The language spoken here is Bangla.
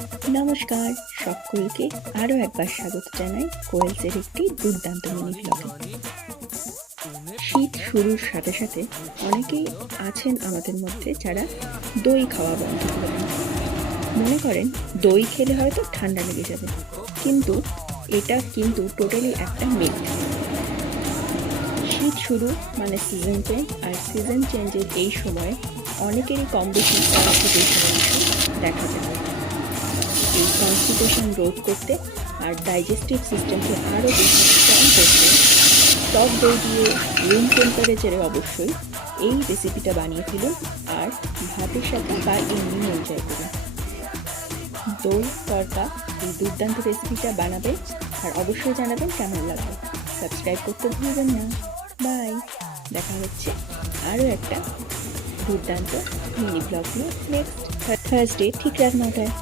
নমস্কার, সকলকে আরও একবার স্বাগত জানাই কোয়েলসের একটি দুর্দান্ত মিনি ব্লগে। শীত শুরুর সাথে সাথে অনেকেই আছেন আমাদের মধ্যে যারা দই খাওয়া বন্ধ করে দেন। মনে করেন দই খেলে হয়তো ঠান্ডা লেগে যাবে, কিন্তু এটা কিন্তু টোটালি একটা মিথ। শীত শুরু মানে সিজন চেঞ্জ, আর সিজন চেঞ্জের এই সময়ে অনেকেরই কম বেশি কনস্টিপেশন দেখা যায়। এই কনস্টিপেশন রোধ করতে আর ডাইজেস্টিভ সিস্টেমকে আরও বেশি স্ট্রং করতে টক দই দিয়ে রুম টেম্পারেচারে অবশ্যই এই রেসিপিটা বানিয়ে ফেলুন আর ভাতের সাথে বা এমনি এনজয় করুন। দই তড়কা এই দুর্দান্ত রেসিপিটা বানাবেন আর অবশ্যই জানাবেন কেমন লাগবে। সাবস্ক্রাইব করতে ভুলবেন না। বাই, দেখা হচ্ছে আরও একটা দুর্দান্ত মিনি ব্লগ নিয়ে নেক্সট থার্সডে ঠিক রাত 9টায়।